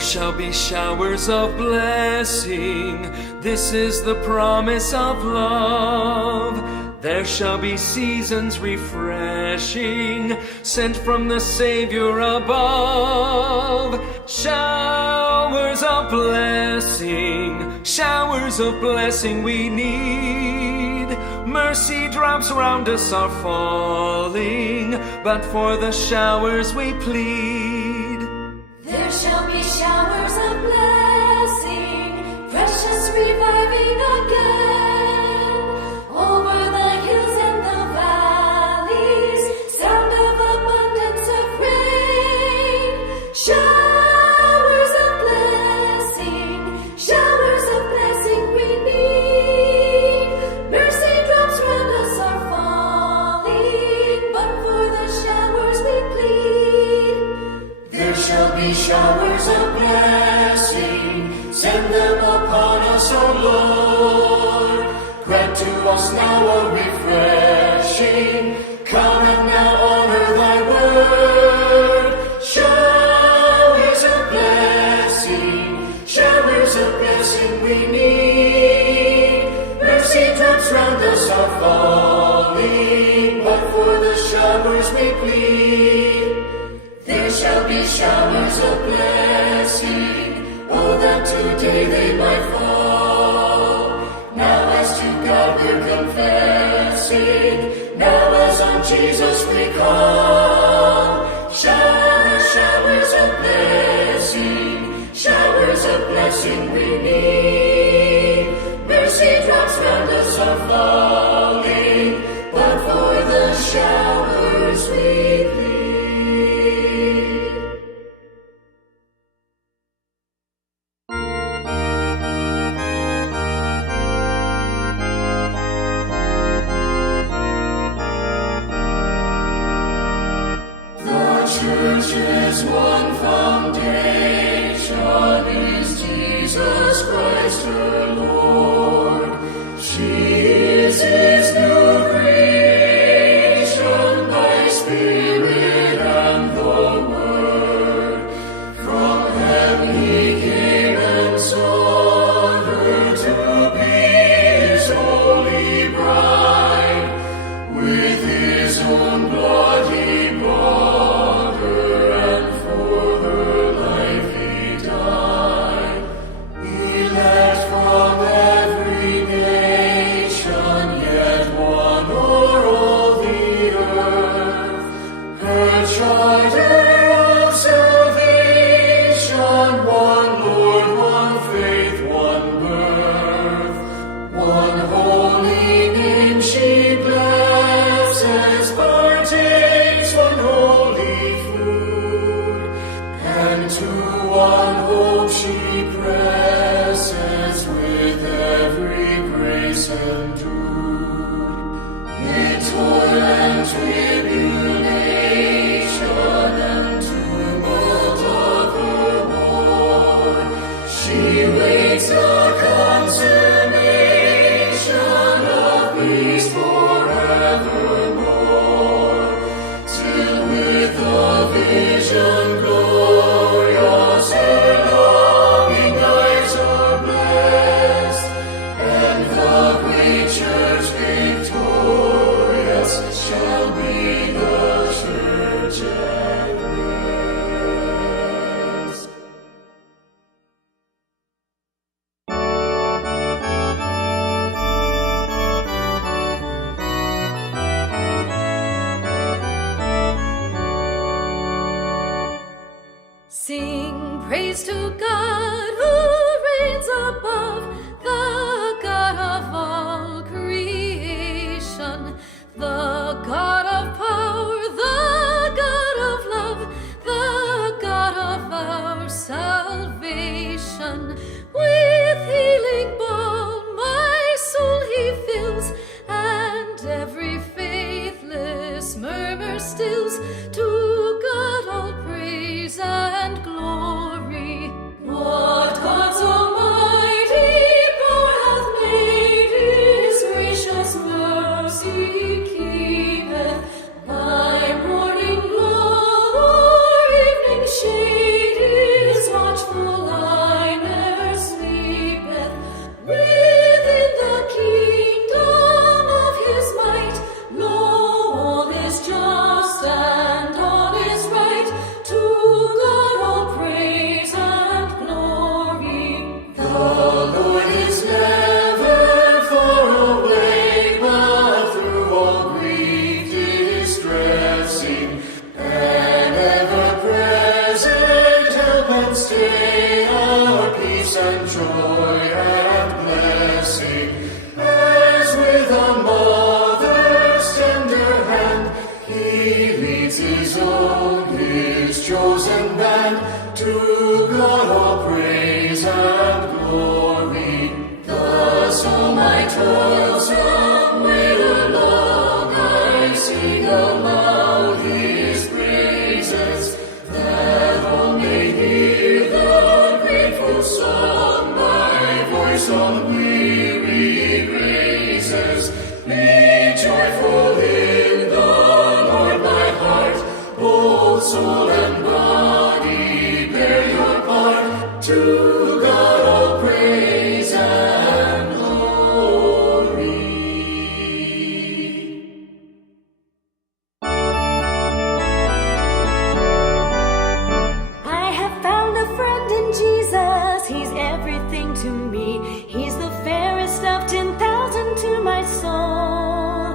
There shall be showers of blessing. This is the promise of love. There shall be seasons refreshing, sent from the Savior above. Showers of blessing we need. Mercy drops round us are falling, but for the showers we plead. There shall be showers of blessing, precious reviving again. Over the hills and the valleys, sound of abundance of rain. Showers of blessing we need. Mercy drops round us are falling, but for the showers we plead. There shall be showers of blessing, send them upon us, O Lord. Grant to us now a refreshing, come and now honor thy word. Showers of blessing we need. Mercy drops round us are falling, but for the showers we plead. There shall be showers of blessing, oh, that today they might fall. Now as to God we're confessing, now as on Jesus we call. Showers of blessing we need. Mercy drops round us are falling, but for the showers we plead. Church is one foundation, is Jesus Christ her Lord. She is his new creation by Spirit and the Word. From heaven he came and sought her to be his holy bride. With his own blood he bought her, and for her life he died. Elect from every nation, yet one o'er all the earth. Her charter of salvation, one Lord, one faith, one birth, one holy name she blesses, partakes one holy food, and to one hope she presses with every grace endued. Mid toil and tribulation and tumult of her war, she waits the consummation of peace forevermore, till with the vision glorious her longing eyes are blessed, and the great church victorious shall be the church at rest. Sing praise to God who reigns above, the God of all creation, the God of power, the God of love, the God of our salvation. With healing balm my soul he fills, and every faithless murmur stills. To God all praise and glory. What toilsome way along, I sing aloud his praises, that all may hear the grateful song my voice on weary raises. Be joyful in the Lord, my heart, both soul and body, bear your part. To God all praise and glory. I have found a friend in Jesus. He's everything to me. He's the fairest of 10,000 to my soul.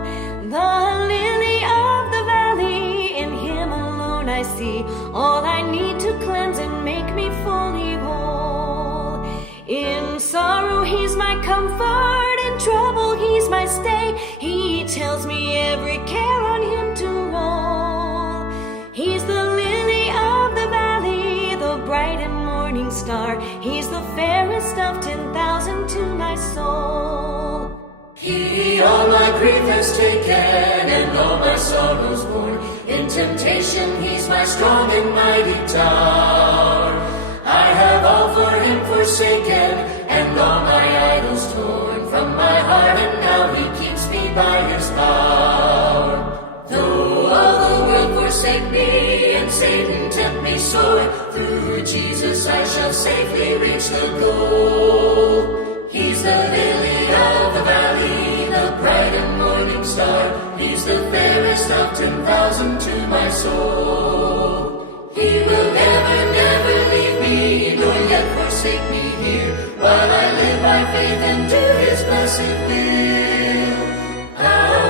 The lily of the valley, in him alone I see all I need to cleanse and make me fully whole. In sorrow he's my comfort, in trouble he's my stay. He tells me every care on him to roll. He's the lily of the valley, the bright and morning star. He's the fairest of 10,000 to my soul. He all my grief has taken and all my sorrows borne. In temptation he's my strong and mighty tower. I have all for him forsaken and all my idols torn from my heart, and now he keeps me by his power. Though all the world forsake me and Satan tempt me sore, through Jesus I shall safely reach the goal. He's the lily of the valley, the bright and morning star. He's the fairest of 10,000 to my soul. He will never, never leave me, nor yet forsake me here, while I live by faith and do his blessed will. A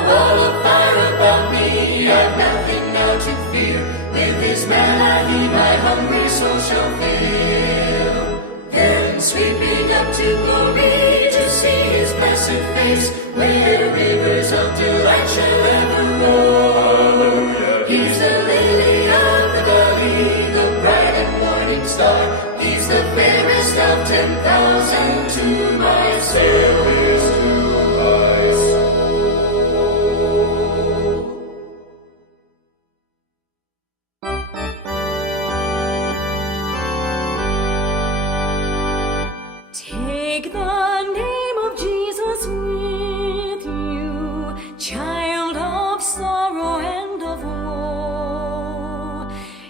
wall of fire about me, I've nothing now to fear. With his manna he my hungry soul shall fill. Then sweeping up to glory, to see his blessed face, where rivers of delight shall ever roll. He's the lily of the valley, the bright and morning star. He's the fairest of 10,000 to my soul. Take the name of Jesus with you, child of sorrow and of woe.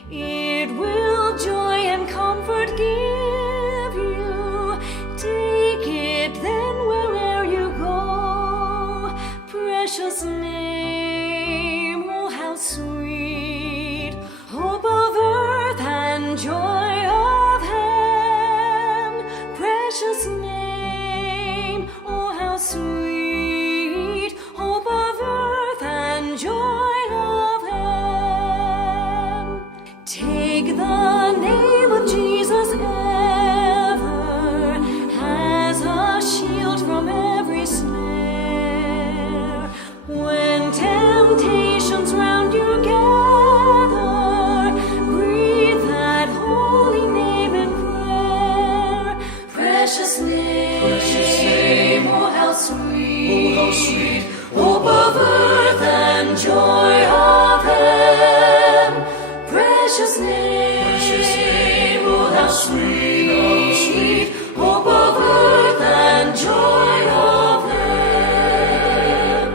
It will joy and comfort give you. Take it then where'er you go. Precious name, oh how sweet, hope of earth and joy of heaven. Precious name, oh how sweet, hope of earth and joy of heaven. Take the name of Jesus ever as a shield from every snare. When temptations round you gather, breathe that holy name in prayer. Precious name, oh how sweet, hope of earth and joy of heaven. Precious name, oh how sweet, hope of earth and joy of heaven.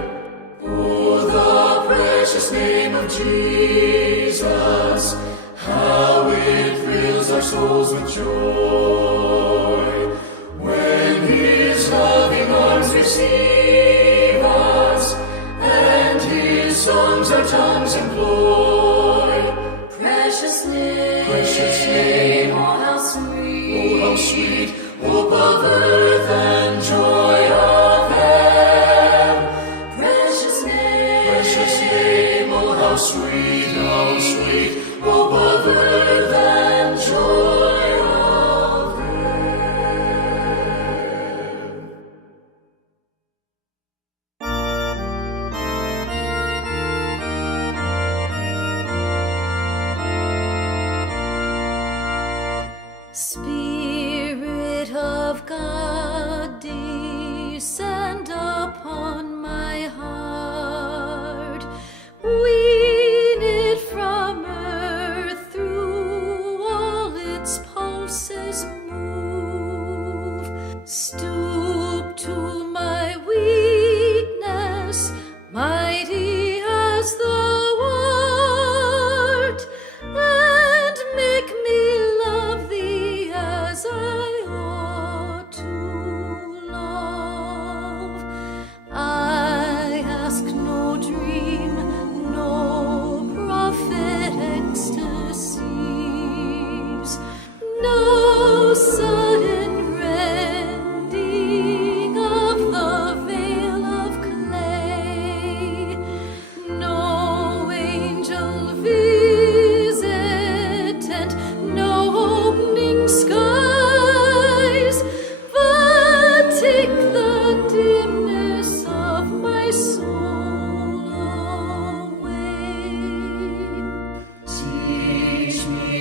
Oh, the precious name of Jesus, how it thrills our souls with joy. When his loving arms receive us, and his songs our tongues employ. Precious name, oh how sweet, hope of earth and joy of heaven. Precious name, oh how sweet, hope of earth and joy of heaven. Spirit of God, descend upon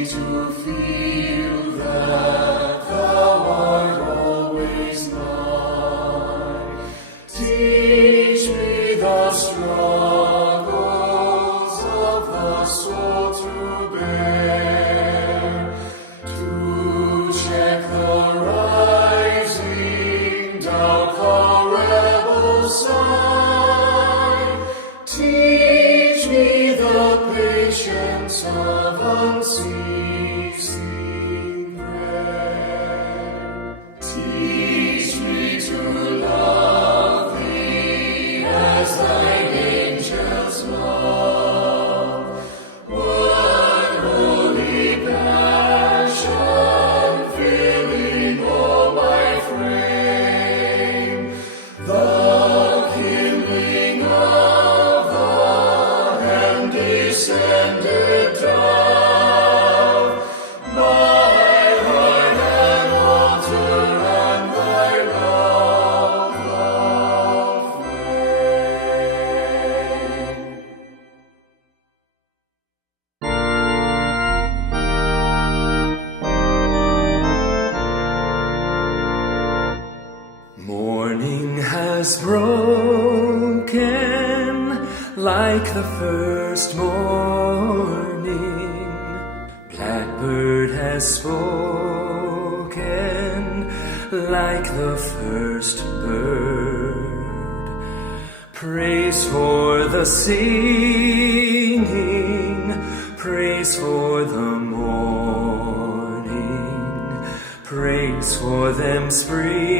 to feel that thou art always nigh. Teach me the struggles of the soul to bear, to check the rising doubt, the rebel side. Teach me the patience of unceasing prayer. Teach me to love thee as thine angels love. One holy passion filling all my frame, the kindling of the hand-descended dove, my heart an altar and thy love the flame. Morning has broken like the first morning. Blackbird has spoken like the first bird. Praise for the singing, praise for the morning, praise for them springing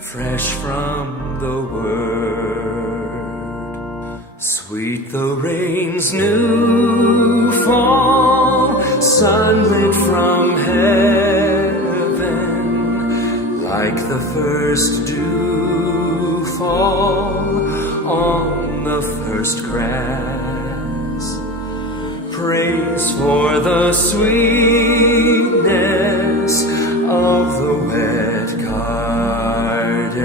fresh from the word. Sweet the rain's new fall, sunlit from heaven, like the first dew fall on the first grass. Praise for the sweetness of the wet garden,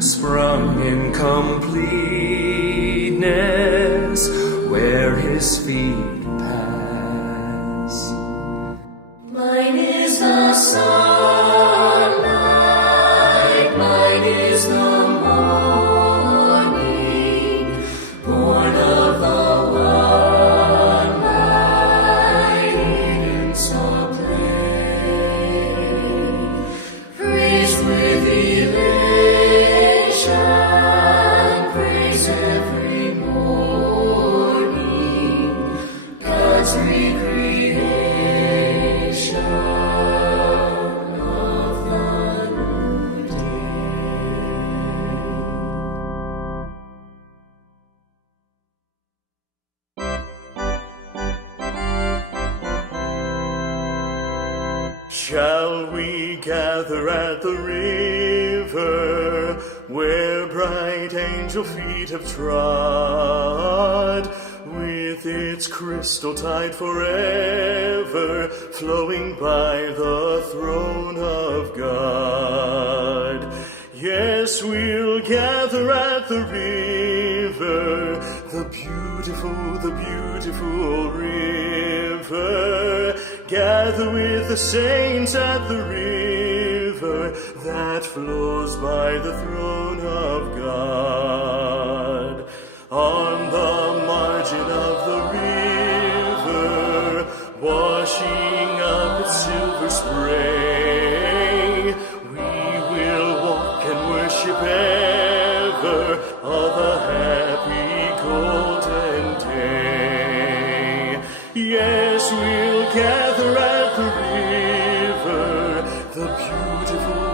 sprung in completeness where his feet pass. Mine is the sunlight, mine is the morning, born of the one light Eden saw plain. Praise with elation, praise every morning, God's recreation of the new day. Shall we gather at the river where bright angel feet have trod, with its crystal tide forever flowing by the throne of God? Yes, we'll gather at the river, the beautiful river. Gather with the saints at the river that flows by the throne of God. On the margin of the river, washing up its silver spray, we will walk and worship ever of a happy golden day. Yes, we'll gather at the river, the beautiful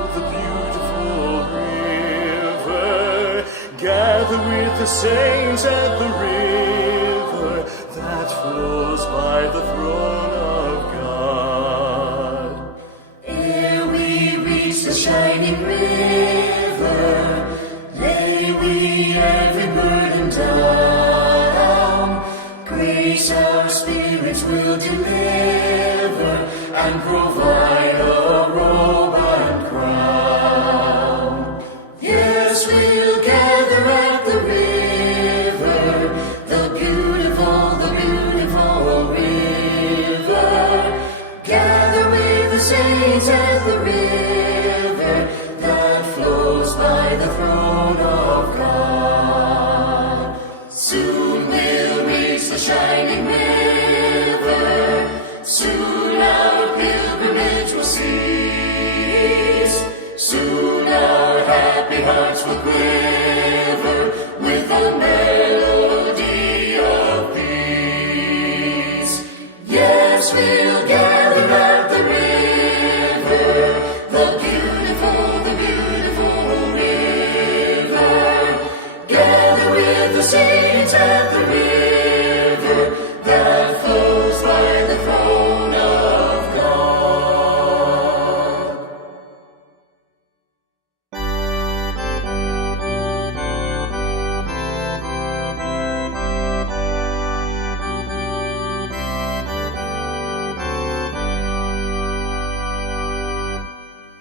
river. Gather with the saints at the river that flows by the throne of God. Ere we reach the shining river, lay we every burden down. Grace our spirits will deliver and provide a robe and crown. Yes, we'll gather at the river, the beautiful river. the quiver with a melody of peace. Yes, we'll gather at the river, the beautiful river. Gather with the saints at the river that flows by the throne of God.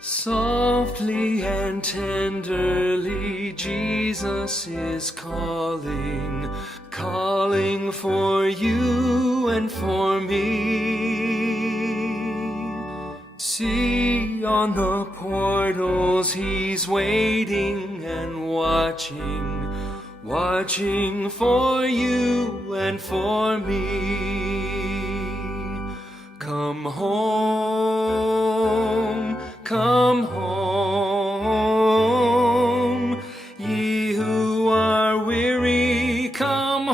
Softly and tenderly Jesus is calling, calling for you and for me. See on the portals He's waiting and watching, watching for you and for me. Come home, come home, ye who are weary, come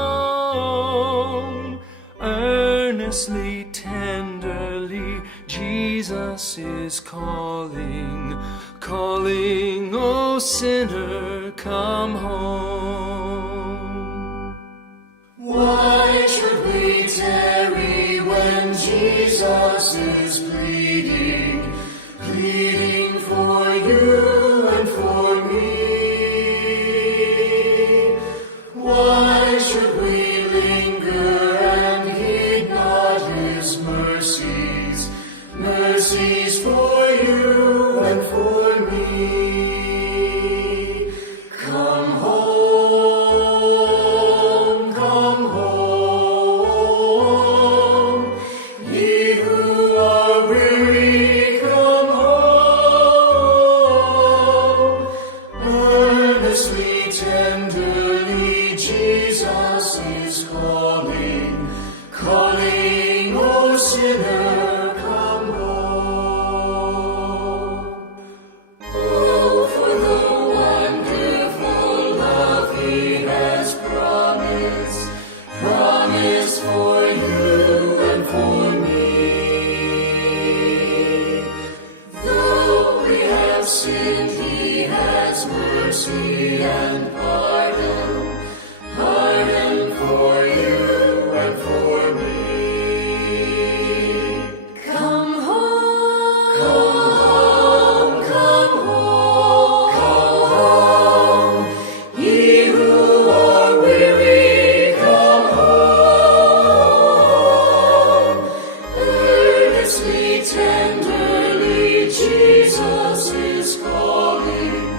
home. Earnestly, tenderly, Jesus is calling, calling, O sinner, come home. Why should we tarry when Jesus is pleading, pleading for you and for me? Why should we linger and heed not His mercies, mercies for you and for me? Come home, come home, ye who are weary, come home. Earnestly, tenderly, Jesus is calling, calling, O sinner, come home. Oh, for the wonderful love He has promised, promised for you and for me. Though we have sinned, He has mercy and pardon, pardon for you and for me. Come home, Come home, come home, ye who are weary, come home. Earnestly, tenderly, Jesus is calling,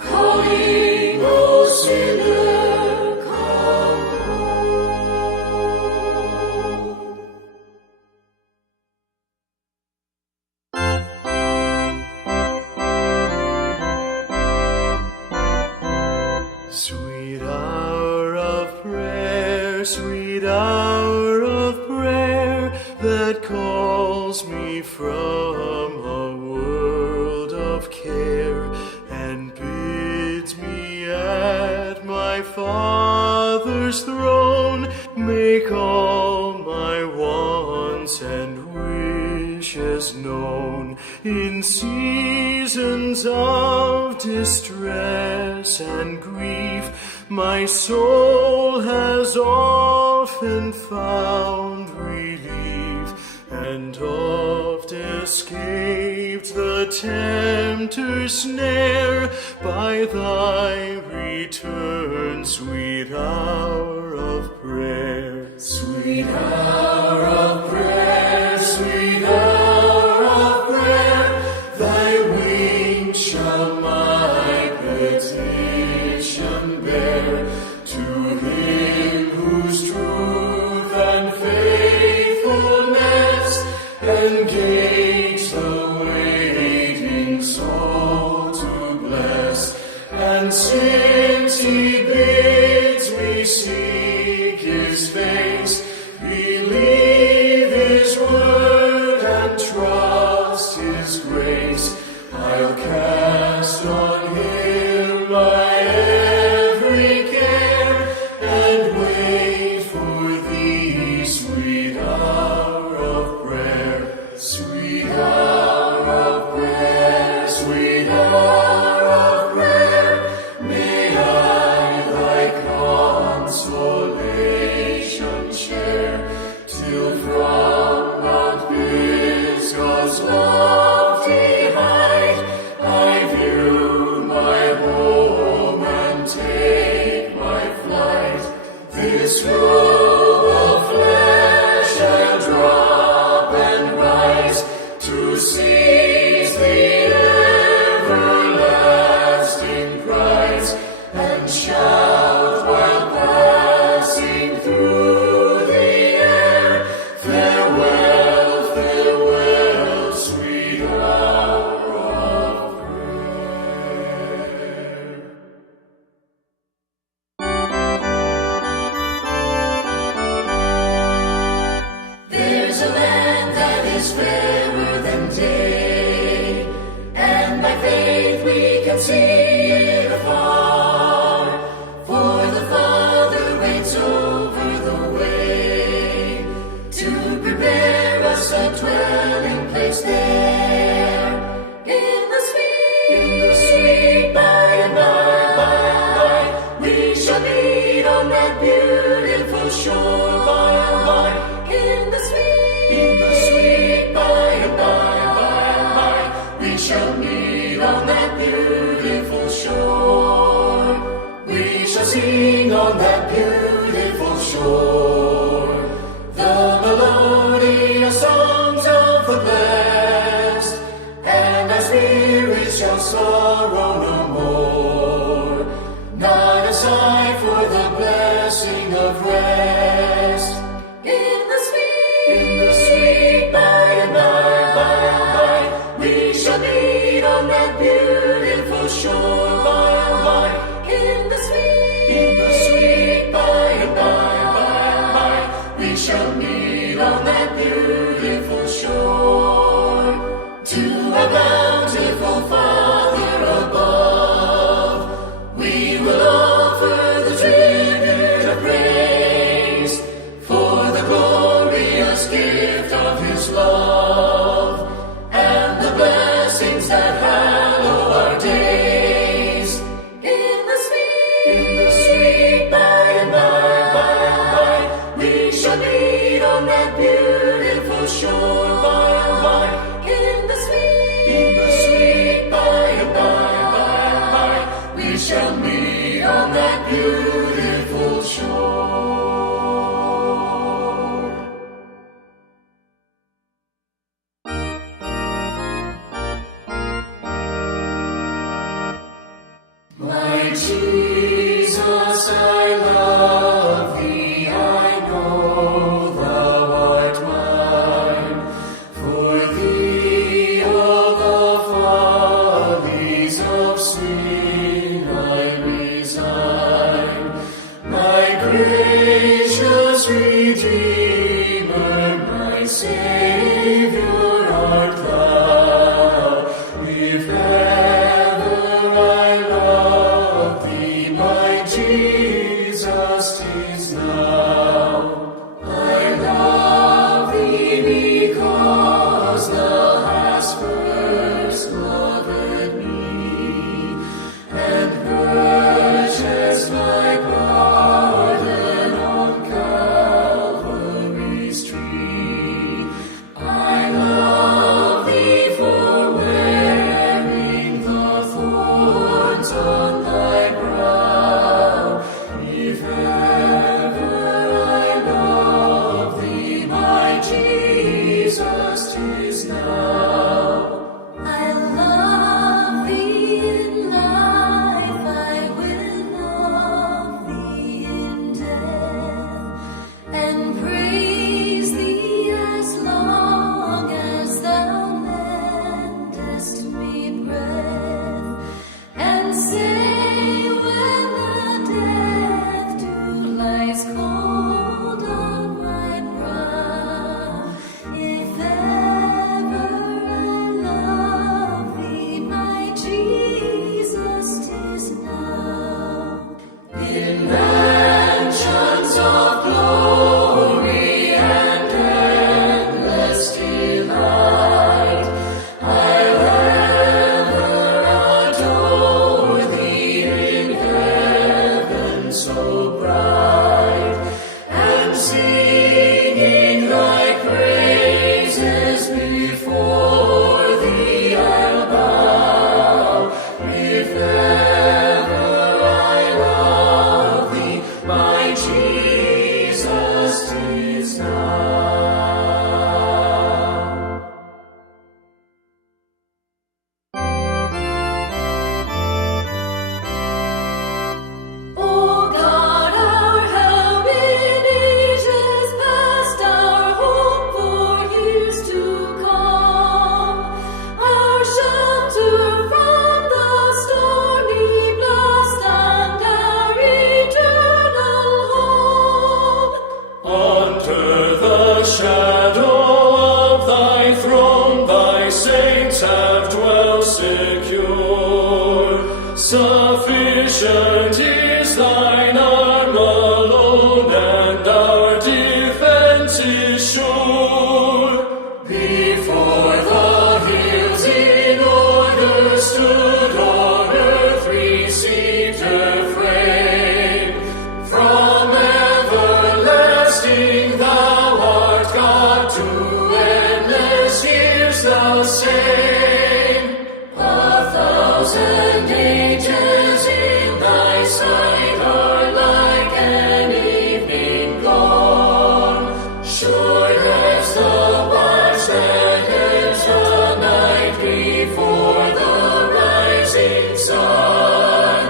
calling, O sinner, come home. Sweet hour of prayer, sweet hour of prayer that calls me from a world of care and bids me at my Father's throne make all my wants and wishes known. In seasons of distress and grief, my soul has often found relief and oft escaped the tempter's snare by thy return, sweet hour of prayer. Sweet hour of prayer, sweet hour of prayer, thy wings shall my petition bear to Him whose truth and faithfulness engage the waiting soul to bless. And since He bids me seek His face, believe His word and trust His grace, I'll cast on Him till from Mount Pisgah's lofty height I view my home and take my flight. This robe of flesh I'll drop and rise to seize the everlasting prize and shout while passing through the air, farewell, farewell, sweet hour of prayer. There's a land that is fairer than day, and by faith we can see it afar. For the Father waits over the way to prepare us a dwelling place there. In the sweet by and by, we shall meet on that beautiful shore by and by. In the sweet by and by, we shall meet on that beautiful shore. We shall sing on that beautiful shore the melodious songs of the blessed, and our spirits shall sorrow no more, not a sigh for the blessing of rest. In the sweet by and by, we shall meet on that beautiful shore by and by. In the sweet by and by, we shall meet on that beautiful shore. To our bountiful Father above, we will offer the tribute of praise for the glorious gift of His love and the blessings that hallow our days. In the sweet by and by, we shall meet on that beautiful shore by and by. In the sweet by and by, we shall meet on that beautiful shore. My Jesus, I love Thee, I know Thou art mine. For Thee all the follies of sin I resign. My gracious Redeemer, my Savior art Thou. If ever I love Thee, my Jesus, 'tis now. I love Thee because Thou hast first loved me, and purchased my pardon on Calvary's tree. I love Thee Sufficient is thine arm alone, and our defense is sure. Before the hills in order stood, on earth received her frame. From everlasting thou art God, to endless years thou same. 1,000 ages in thy sight are like an evening gone. Short as the watch that ends the night before the rising sun.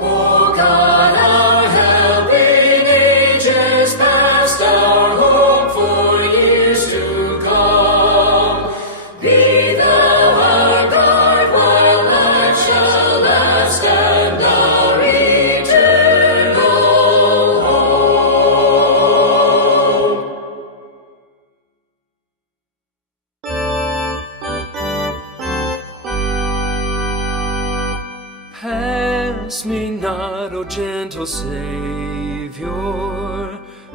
O God, our help in ages past, our hope for years to come. Be thou our guard while life shall last, and our eternal hope. Pass me not, O gentle Savior,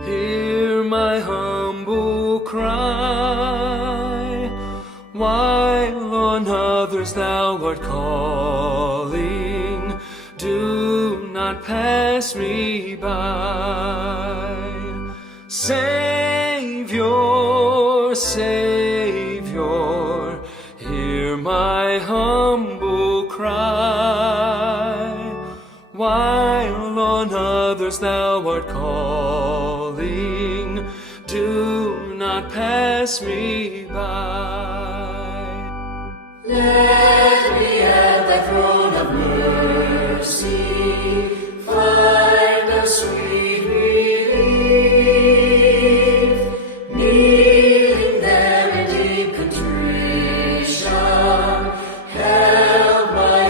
hear my humble cry. While on others thou art calling, do not pass me by. Savior, Savior, hear my humble cry. While on others thou art calling, do not pass me by. Let me at thy throne of mercy find a sweet relief. Kneeling there in deep contrition, help my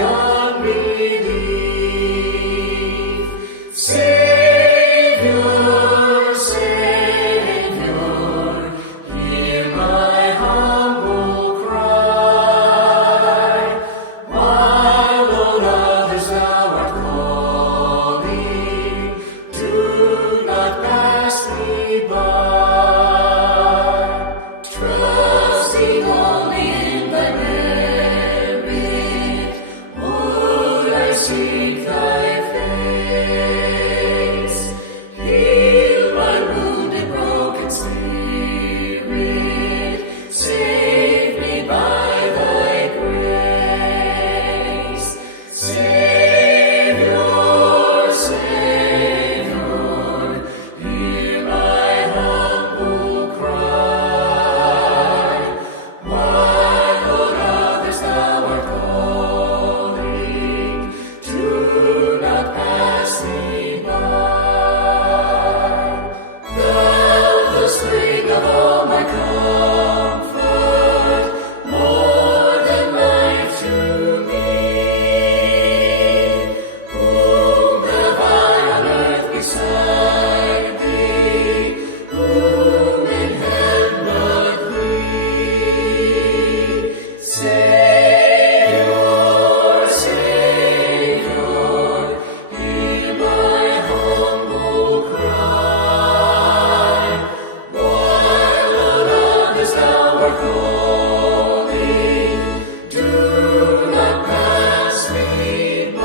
unbelief. Savior, Savior, hear my humble cry. While on others thou art calling, do not pass me by. Trusting only in thy merit, would I seek thy face. Heal my wounded, broken spirit, save me by thy grace. Savior, Savior, hear my humble cry. While on others thou art calling, do not pass me by. Thou, the spring of all my comfort, more than life to me. Whom have I on earth beside thee? Whom in heaven but thee? Savior, Savior, hear my humble cry. While on others thou art calling, do not pass me by.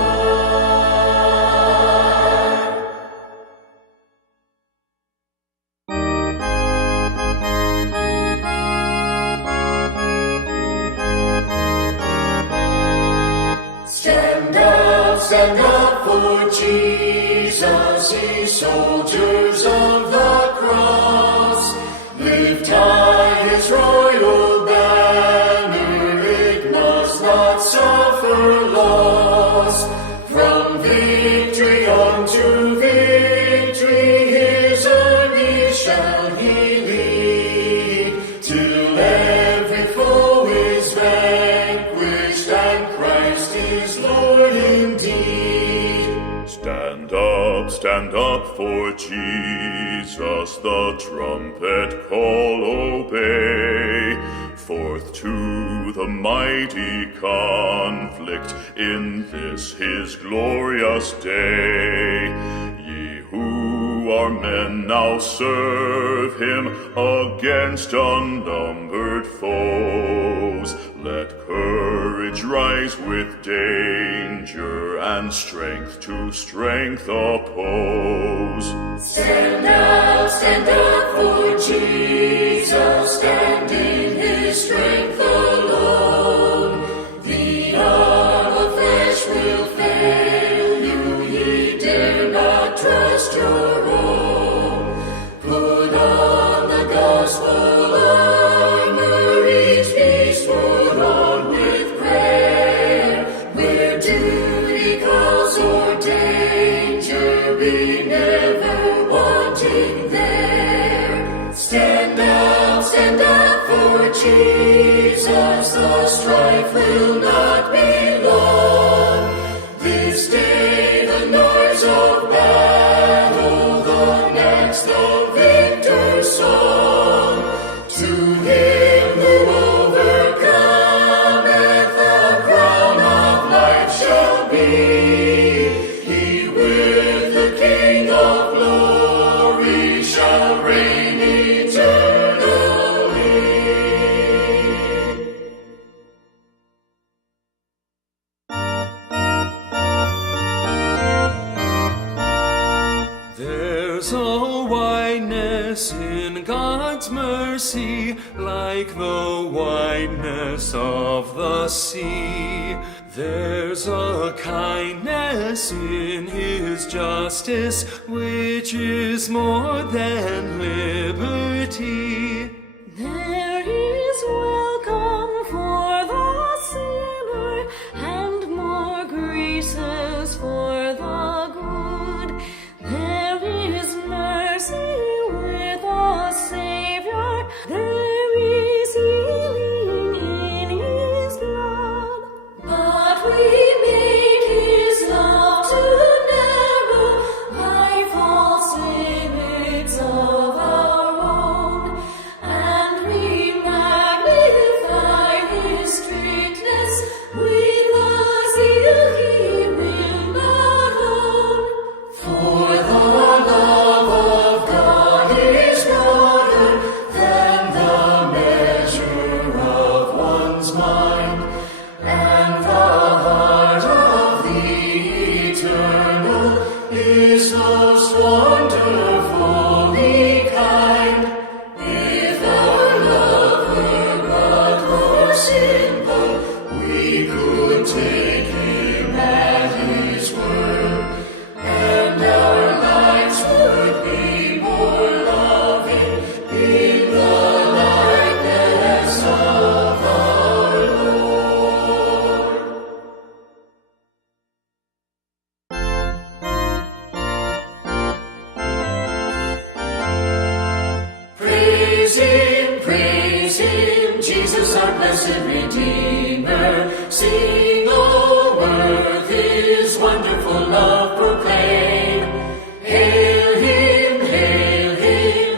Stand up for Jesus, ye soldiers of the cross. Lift high his royal banner, it must not suffer loss. From victory unto victory, his army shall he lead, till every foe is vanquished and Christ is Lord indeed. Stand up for Jesus, the trumpet call obey. forth to the mighty conflict in this his glorious day. Ye who are men now serve him against unnumbered foes. Let courage rise with danger and strength to strength oppose. Stand up for Jesus, stand in his strength alone. The arm of flesh will fail you, ye dare not trust your own. Put on the gospel armor, each piece put on with prayer. Where duty calls or danger, be never wanting there. Stand up for Jesus, the strife will not be long. This day the noise of battle, the next the victor's song. To him who overcometh, the crown of life shall be. He with the King of glory shall reign eternally. There's a wideness in God's mercy, like the wideness of the sea. There's a kindness in his justice, which is more than liberty. There is welcome for the sinner, and more graces for the good. There is mercy with the Savior, there is healing in his blood. But we make his love too narrow by false limits of our own, and we magnify his strictness with the zeal he will not own. For the love of God is broader than the measure of one's mind, and the heart of the eternal is most wonderfully kind. If our love were but more simple, we could take him at his word, and our lives would be more loving in the likeness of our Lord. Praise him, Jesus our blessed Redeemer. Sing, O earth, his wonderful love proclaim. Hail him,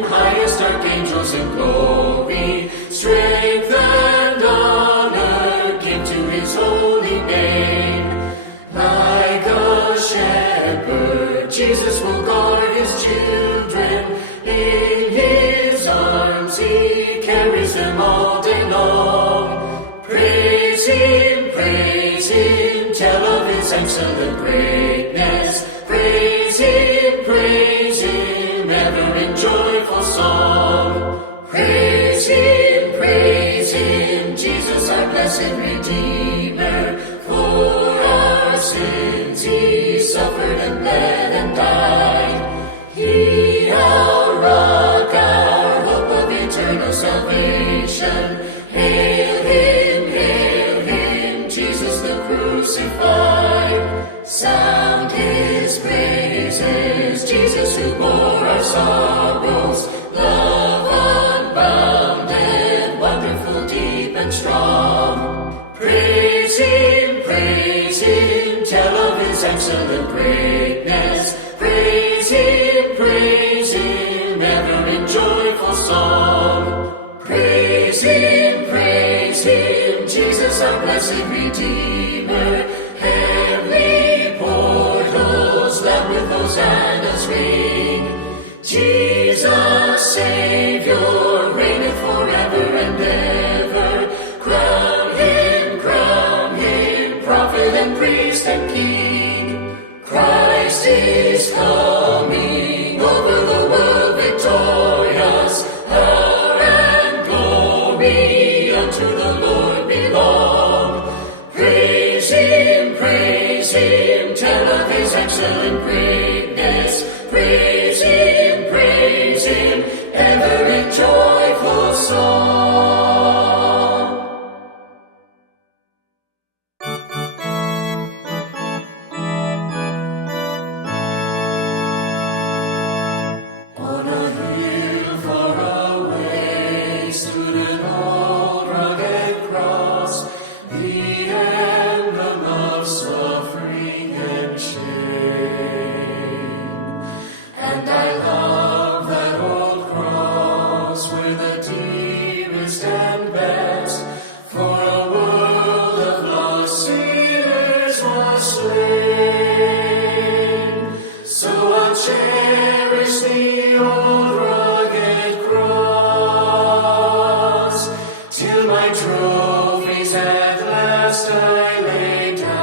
highest archangels in glory. Strength and honor give to his holy name. Like a shepherd, Jesus will guard his children. In his arms he carries them all day long. Praise him, tell of his excellent greatness. Praise him, ever in joyful song. Praise him, Jesus our blessed Redeemer. For our sins he suffered and bled and died. He, our rock, our hope of eternal salvation. Hail him, Jesus the crucified. Sound his praises, Jesus who bore our sorrows. Love unbounded, wonderful, deep and strong. Praise him, tell of his excellent greatness. Praise him, ever in joyful song. Praise him. blessed Redeemer. Heavenly portals loud with hosannas ring. Jesus, Savior, reigneth forever and ever. Crown him, prophet and priest and king. Christ is coming over the world victorious. Power and glory unto the Lord belong. Praise him, tell of his excellent greatness. Praise him, ever in joyful song. On a hill far away stood an old rugged cross, the emblem of suffering and shame. And I love that old cross where the dearest and best for a world of lost sinners was slain. So I'll cherish the old rugged cross till my trophies at last I lay down.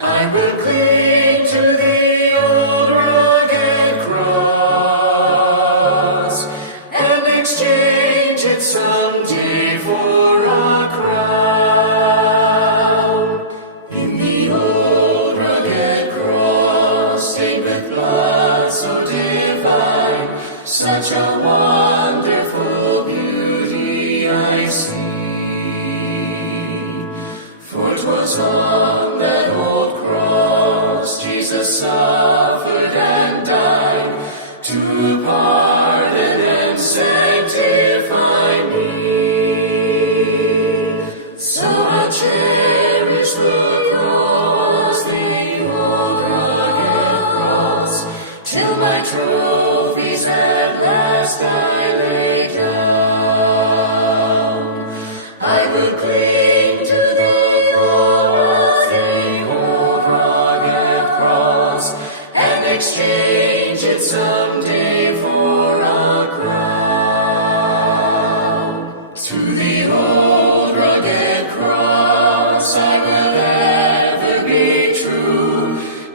I will cling to the old rugged cross and exchange it someday for a crown. In the old rugged cross, stained with blood so divine, such a wonderful beauty I see. For 'twas on that old cross Jesus suffered and died to pardon and sanctify me. So I'll cherish the cross, the old rugged cross, till my trophies at last I lay down. I will cling to the cross, the old rugged cross, and exchange it someday for a crown. To the old rugged cross I will ever be true,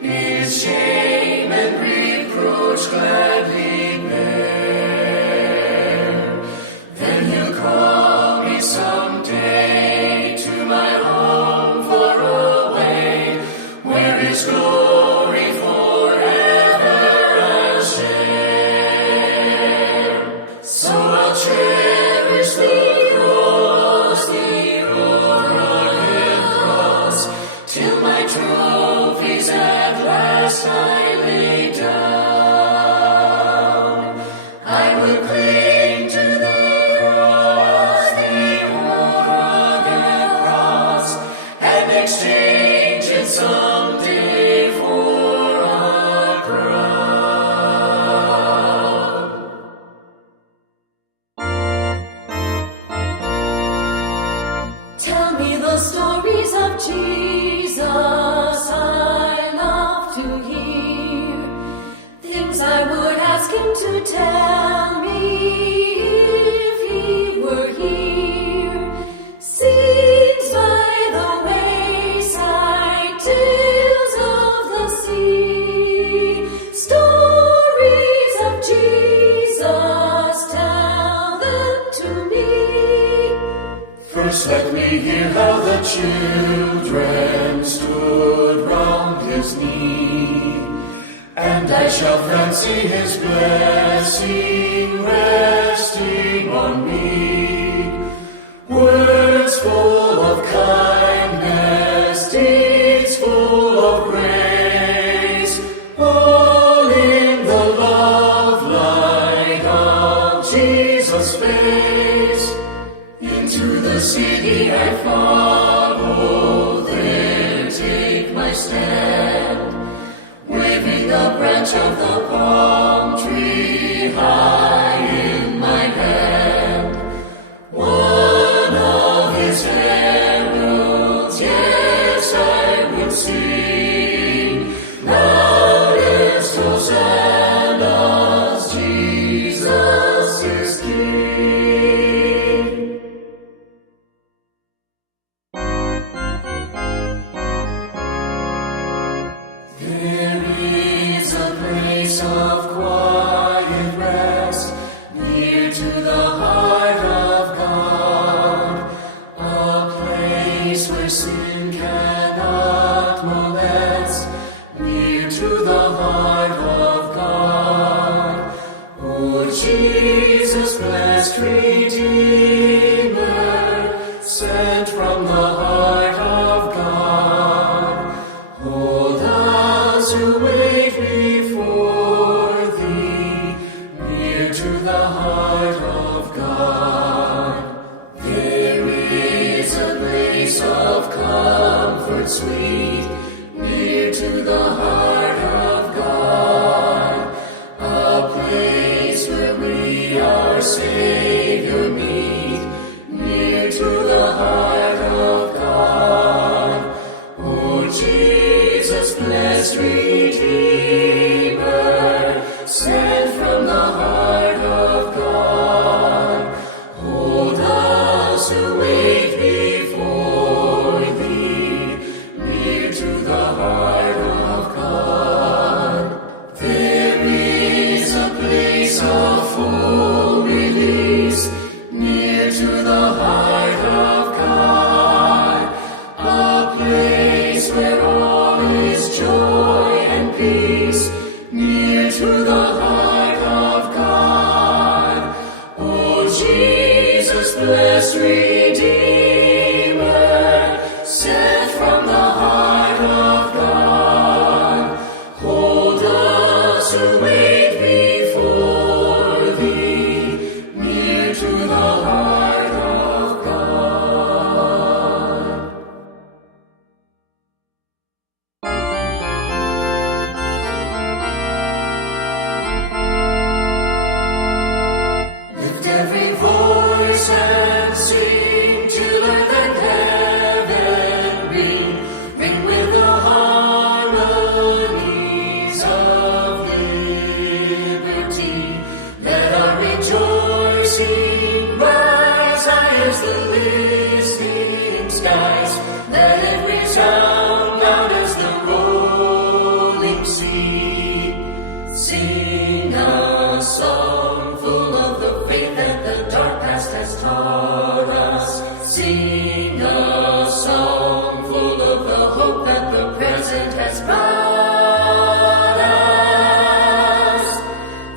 his shame and reproach gladly bear. Then he'll call me someday to my home far away, where his glory forever I'll share. So I'll cherish the cross, the old rugged cross, till my trophies at last I lay down. I will cling to the cross, the old rugged cross, and exchange it someday for a crown. Tell me the stories of Jesus I love to hear. Things I would ask him to tell me if he were here. Scenes by the wayside, tales of the sea. Stories of Jesus, tell them to me. First let me hear how the children stood round his knee, and I shall fancy his blessing resting on me. Words full of kindness, deeds full of grace, all in the love light of Jesus' face. Into the city I follow, there take my stand, waving the branch of the palm tree high in my hand. One of is King. There is a place of quiet rest near to the heart of God, a place where sin cannot molest, near to the heart of God. O Jesus, blessed Redeemer, sent from the heart of God, hold us who wait before Thee, near to the heart of God. There is a place of comfort sweet, near to the heart of God, a place where we our Savior meet, near to the heart of God. O Jesus, blessed Redeemer, sent from the heart of God, hold us who wait before Thee, near to the heart of God. There is a place of full release, near to the heart of God, a place where all is joy and peace, near to the heart of God. O Jesus, blessed Redeemer, sent from the heart of God, hold us who wait before Thee, near to the heart of God. Lift every voice and sing to let the heaven ring, ring with the harmonies of liberty. Let our rejoicing rise high as the listening skies. Let it resound loud as the rolling sea. Sing a song full of the faith that the dark past has taught us. Sing a song full of the hope that the present has brought us.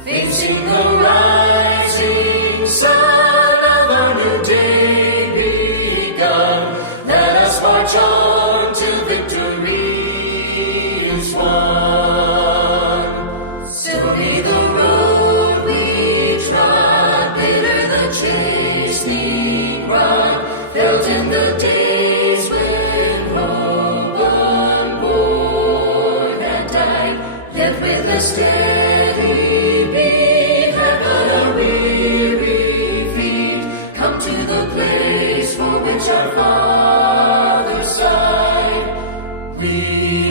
Facing the rising sun of our new day begun, let us march on till victory is won. Stony the road we trod, bitter the chastening rod, felt in the days when hope unborn had died, yet with a steady beat had but our weary feet come to the place for which our Father sighed. We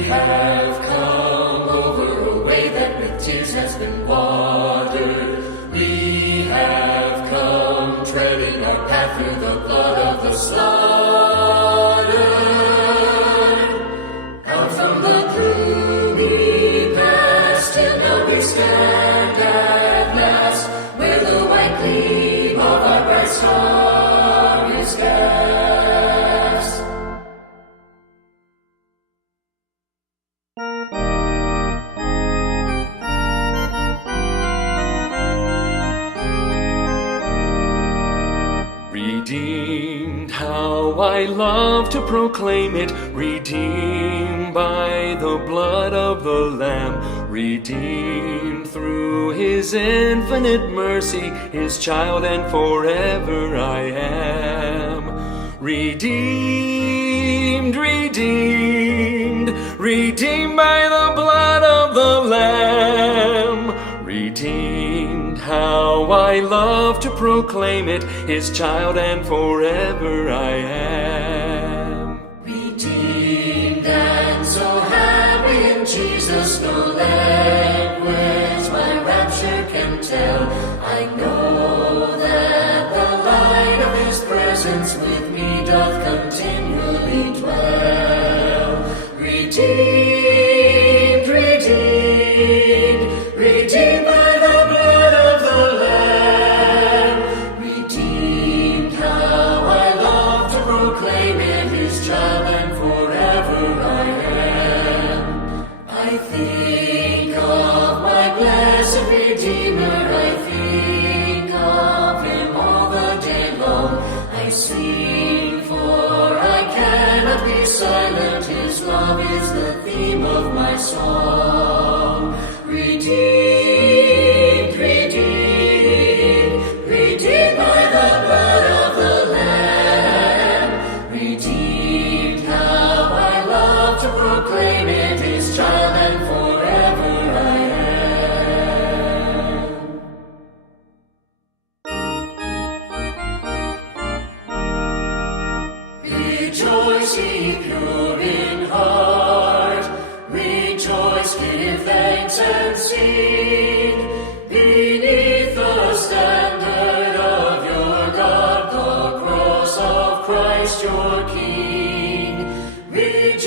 have come over a way that with tears has been watered. We have come treading our path through the blood of the slaughtered. Out from the gloomy past, till now we stand at last, where the white gleam of our bright star is cast. Redeemed, how I love to proclaim it, redeemed by the blood of the Lamb, redeemed through His infinite mercy, His child and forever I am. Redeemed, redeemed, redeemed by the blood of the Lamb, redeemed, how I love to proclaim it, His child and forever I am. Redeemed and so happy in Jesus, no language my rapture can tell. I know my song. Redeemed, redeemed, redeemed by the blood of the Lamb. Redeemed, how I love to proclaim it, His child and forever I am. Rejoice, ye pure in heart. Rejoice, give thanks and sing. Beneath the standard of your God, the cross of Christ your King. Rejoice,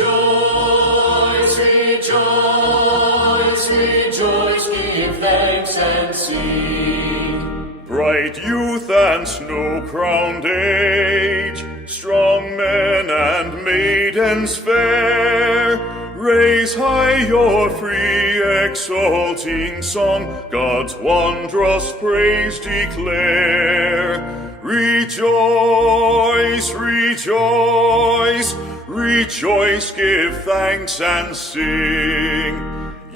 rejoice, rejoice, give thanks and sing. Bright youth and snow-crowned age, strong men and maidens fair, raise high your free exulting song, God's wondrous praise declare. Rejoice, rejoice, rejoice, give thanks and sing.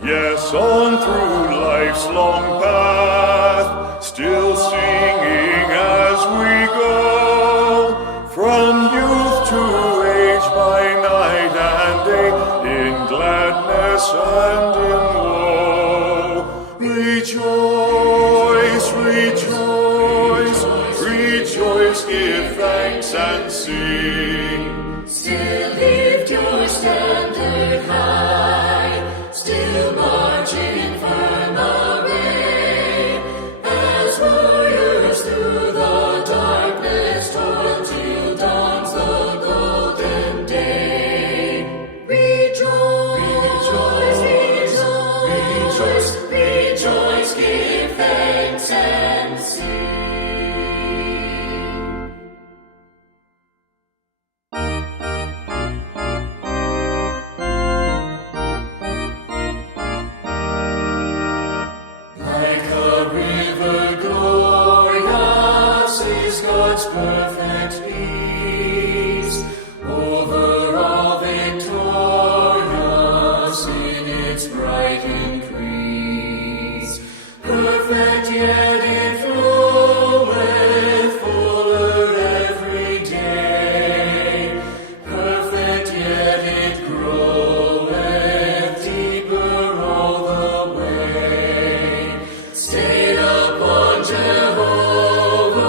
Yes, on through life's long path, still singing as we go, from youth to age, by night and day, in gladness and in woe. Rejoice, rejoice, rejoice, give thanks and sing. Still lift your standard high, still march in firm array, as warriors through the darkness toil till dawns the golden day. Rejoice, rejoice, rejoice, give thanks and sing. Like a river glorious is God's perfect peace, over all victorious in its bright increase. Perfect yet it floweth fuller every day. Perfect yet it groweth deeper all the way. Stayed upon Jehovah,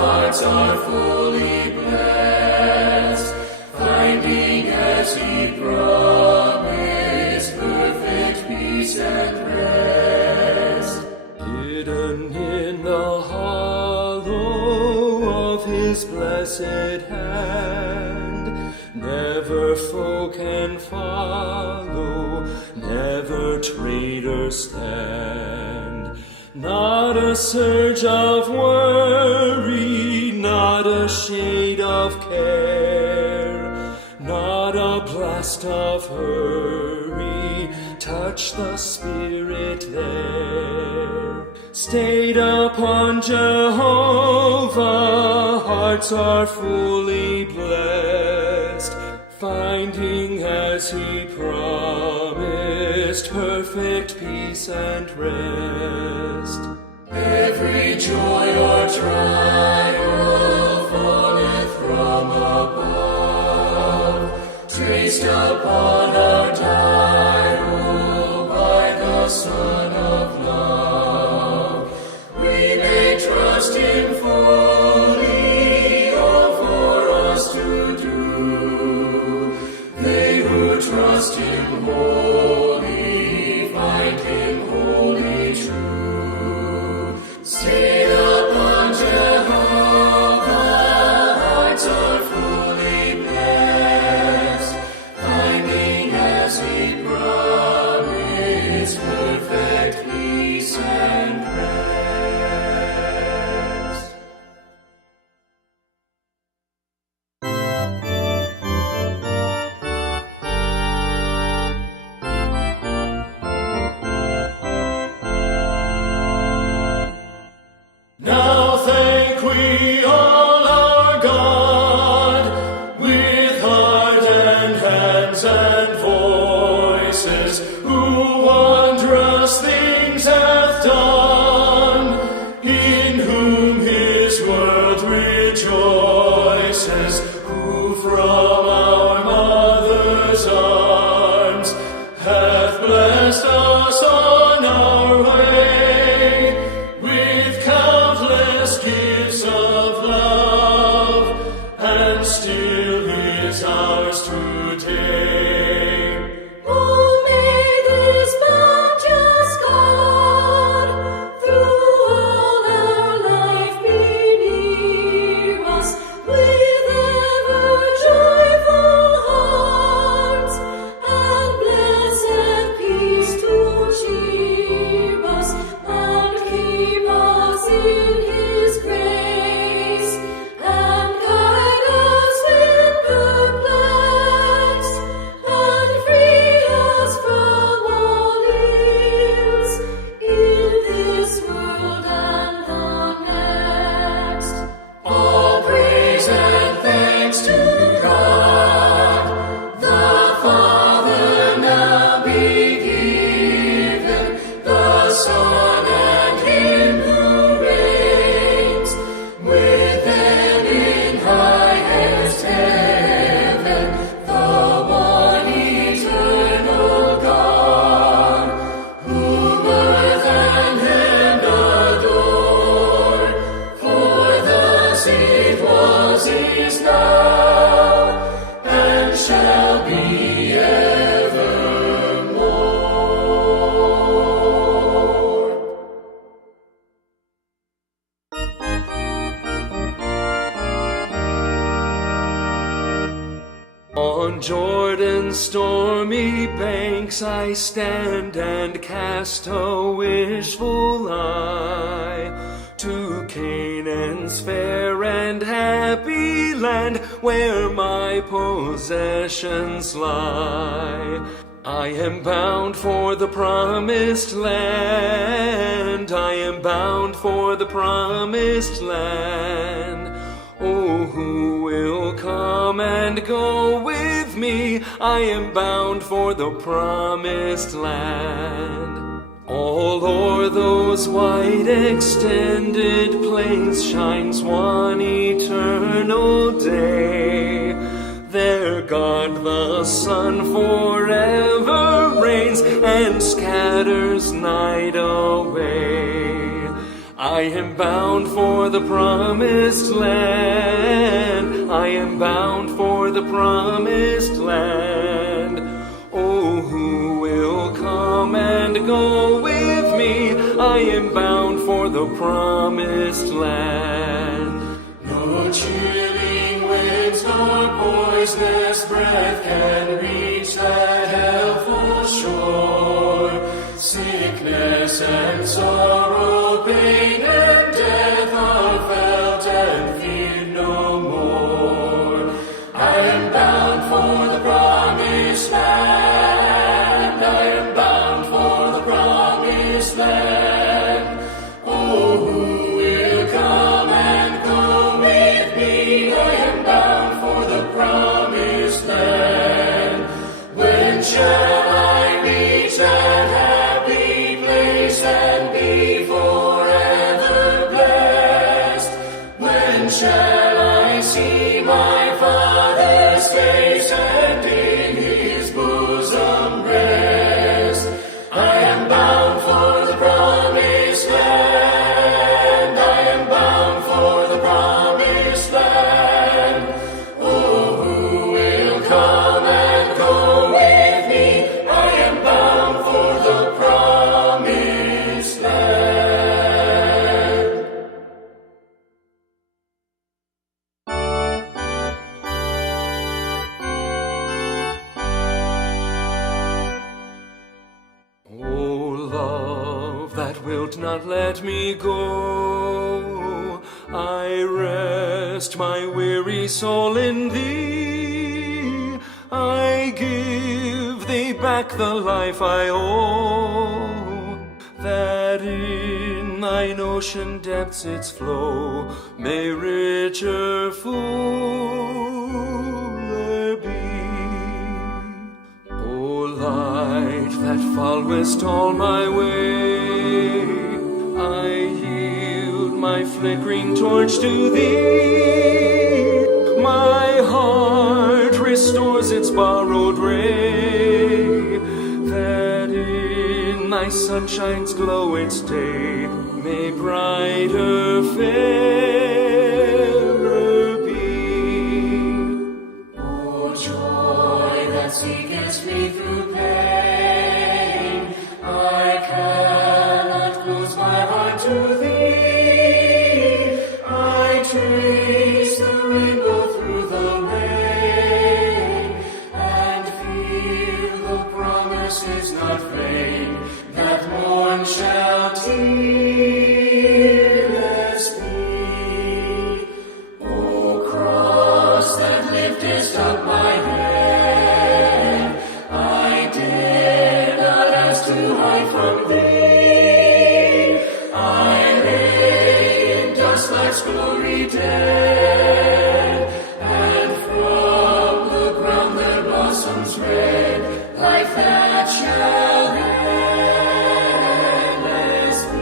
hearts are fully blessed, finding as He promised perfect peace and rest. Hidden in the hollow of His blessed hand, never foe can follow, never traitor stand. Not a surge of worry, not a shade of care, not a blast of hurry, touch the Spirit there. Stayed upon Jehovah, hearts are fully blessed, finding as He promised perfect peace and rest. Every joy or triumph falleth from above, traced upon our dial by the Son of Love. We may trust Him fully, all for us to do. They who trust Him wholly find Him wholly true. Stayed upon Jehovah, hearts are fully blessed, finding gifts of love, and still is ours today. Oh, may this bounteous God through all our life be near us, with ever joyful hearts, and blessed peace to cheer us, and keep us in His grace, and guide us when perplexed, and free us from all ills in this world and the next. All praise and thanks to God, the Father now be given, the Son and Him who reigns with them in highest heaven, the one eternal God, whom earth and heaven adore. For thus it was, is now, and shall be evermore. On Jordan's stormy banks I stand and cast a wishful eye to Canaan's fair and happy land, where my possessions lie. I am bound for the promised land. I am bound for the promised land. Oh, who will come and go with me? I am bound for the promised land. All o'er those wide extended plains shines one eternal day. There God the Son forever reigns and scatters night away. I am bound for the promised land. I am bound for the promised land. Oh, who will come and go with me? I am bound for the promised land. No chilling winds nor poisonous breath can reach that helpful shore. Sickness and sorrow, pain and death are felt and feared no more. I am bound for the promised land. I am bound for the promised land. Oh, who will come and go with me? I am bound for the promised land. When shall I reach that happy place and be forever blessed? When shall I see my Father's face and in His bosom rest? I am bound for the promised land. I am bound for the promised land. Oh, who will come and go with me? I am bound for the promised land. O love that wilt not let me go, I rest my weary soul in thee. I give thee back the life I owe, that in thine ocean depths its flow may richer, fuller be. O light that followest all my way, I yield my flickering torch to thee. My heart restores its borrowed ray, that in thy sunshine's glow its day may brighter fare. earth's glory dead, and from the ground there blossoms red, life that shall endless be.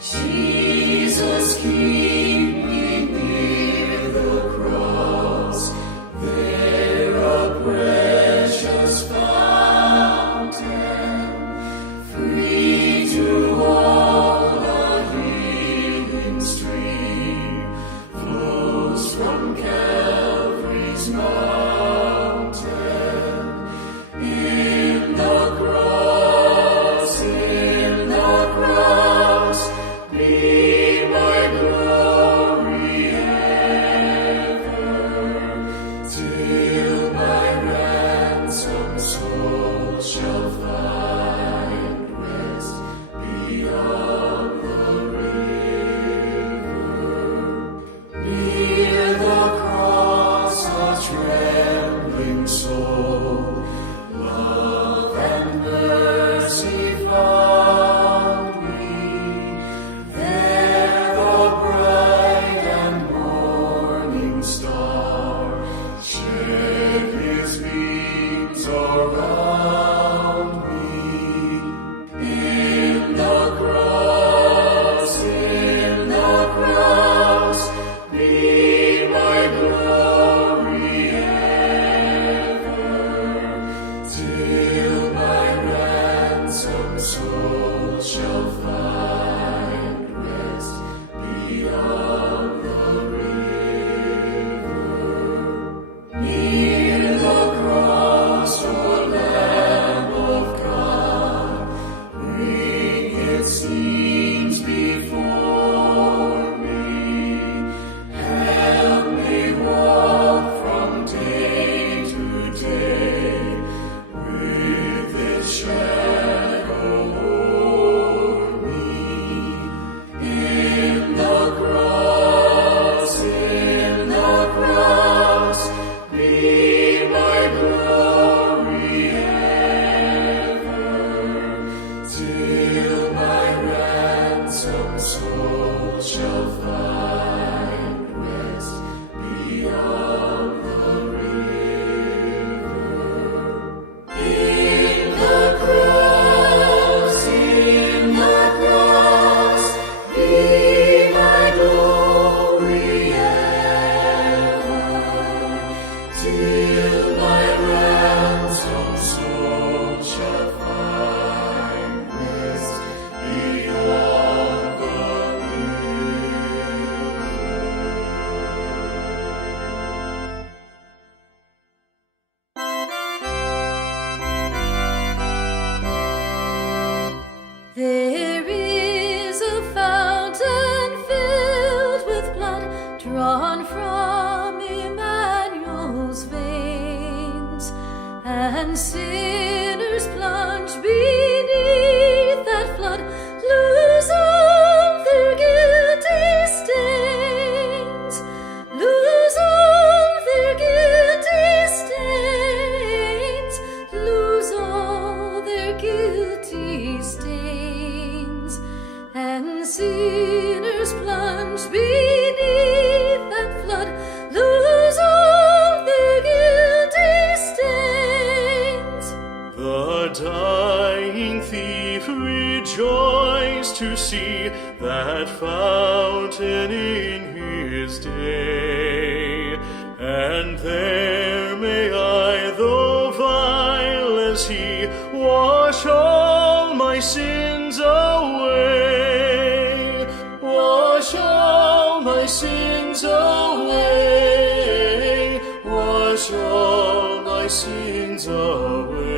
Jesus, keep me near the cross, there a precious fountain, free to all a healing stream, flows from Calvary's mountain. In the cross, be my glory ever, till my ransomed soul shall find rest beyond the river. Near the cross, a trembling soul, love and mercy found me. There the bright and morning star shed his beams around me. In the cross, be my glory ever, till my ransomed soul shall find rest beyond the river. Near the cross, O Lamb of God, bring its scenes before me. Help me walk from day to day with its shadow o'er me. In the cross, be my glory ever, till my ransomed soul shall find rest beyond the river. In the cross, be my glory ever, till my ransomed soul shall find rest beyond the There is a fountain filled with blood drawn from Emmanuel's veins, and sinners plunge beneath that flood, lose all their guilty stains, lose all their guilty stains, lose all their guilty stains, and sinners plunge beneath that flood, lose all their guilty stains. The dying thief rejoiced to see that fountain in his day, and there may I, though vile as he, wash all my sins away, wash all my sins away, wash all my sins away,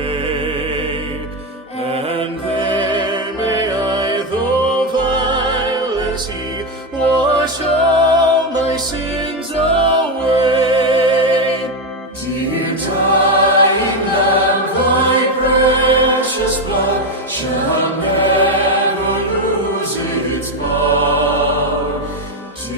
and there may I, though vile as he, wash all my sins away. Dear dying Lamb, thy precious blood shall never lose its power to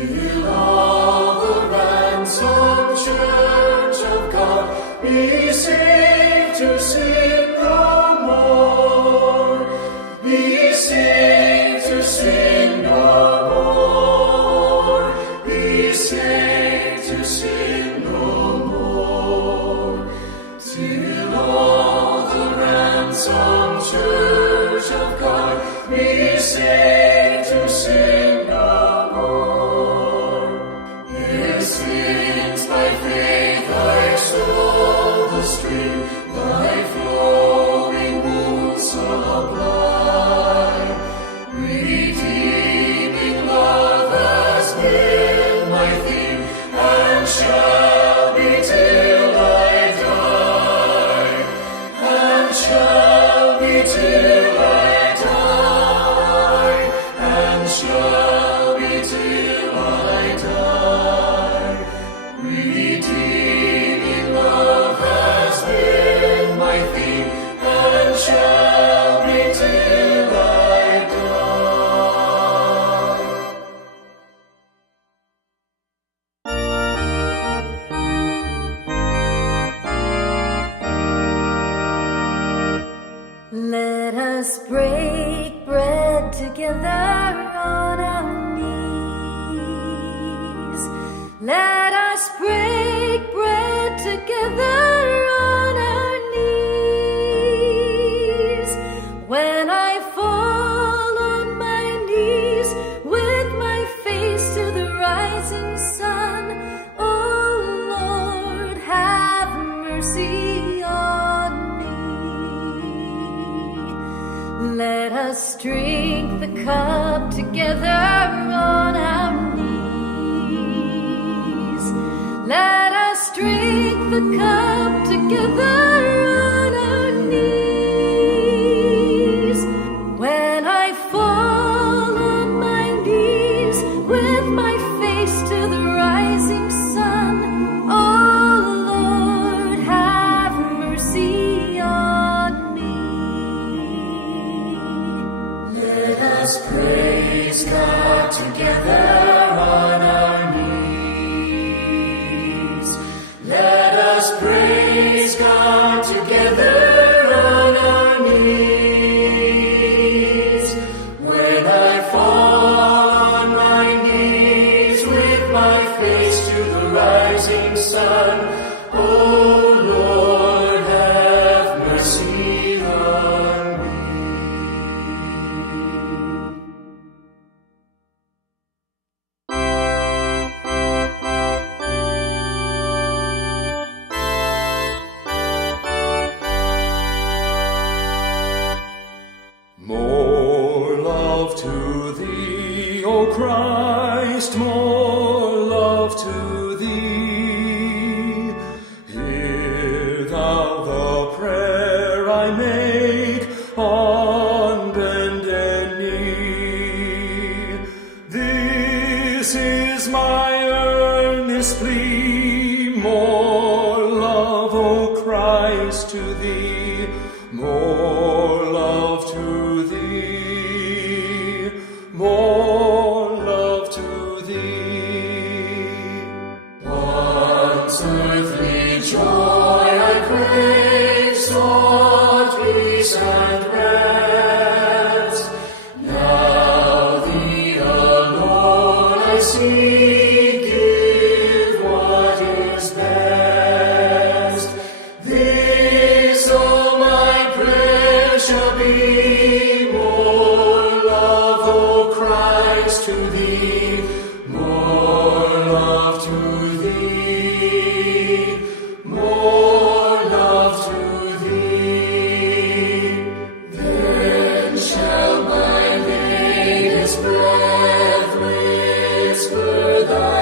cup together on our knees. Let us drink the cup together on our knees. When I fall on my knees with my face to the rising sun, oh Lord, have mercy on me. Let us praise God together on our knees. Let us praise God together on our knees. When I fall on my knees with my face to the rising sun, oh Lord, have mercy on me. More love to thee, O Christ, more love to thee. Hear thou the prayer I make on bended knee. This is my earnest plea, more love, O Christ, to thee, more love to thee, more love to thee. Once earthly joy I crave, sought peace and rest. Now thee alone I seek, give what is best. This, oh, my prayer shall be, more love, O Christ, to thee, more love to thee, more love to thee. Then shall my latest breath whisper thy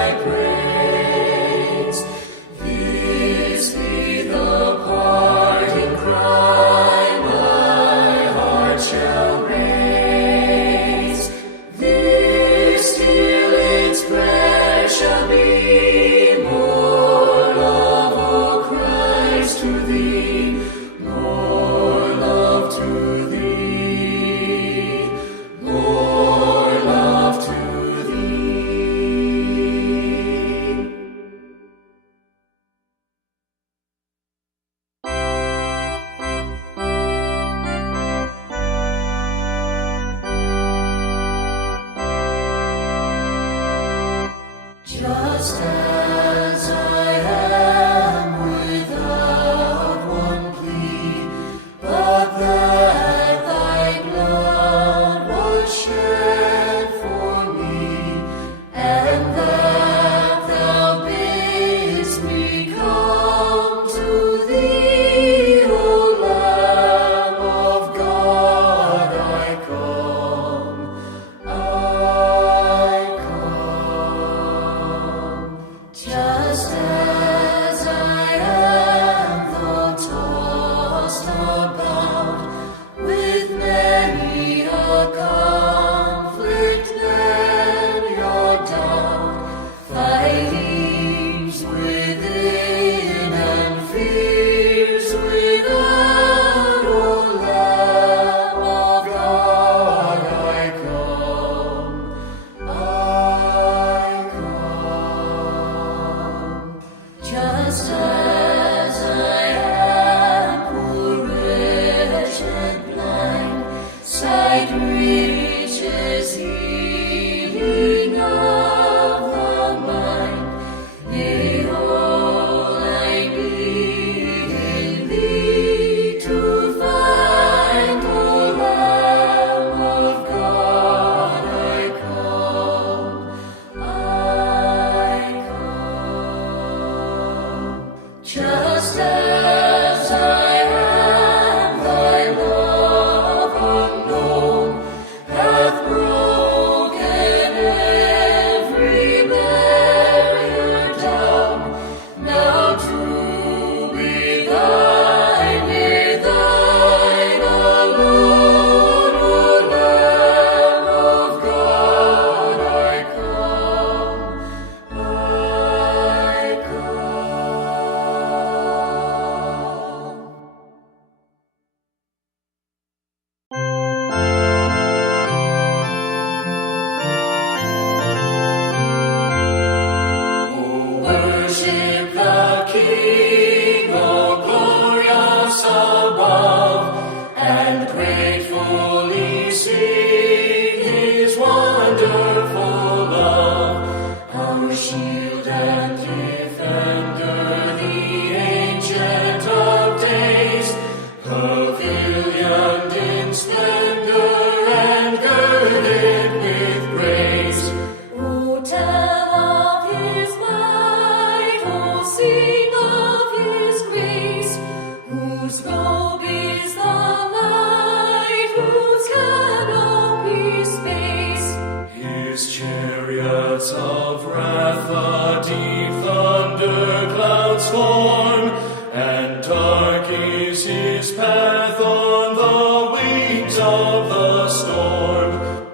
Floods of wrath the deep thunder clouds form, and dark is his path on the wings of the storm.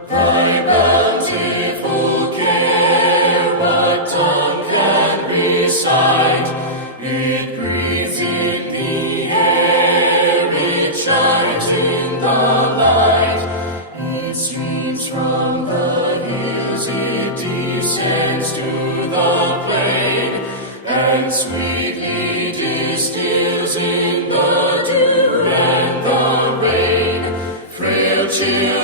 Thy bountiful care, what tongue can recite? It breathes in the air, it shines in the light. It streams from the hills, it descends to the plain, and sweetly distills in the dew and the rain. Frail children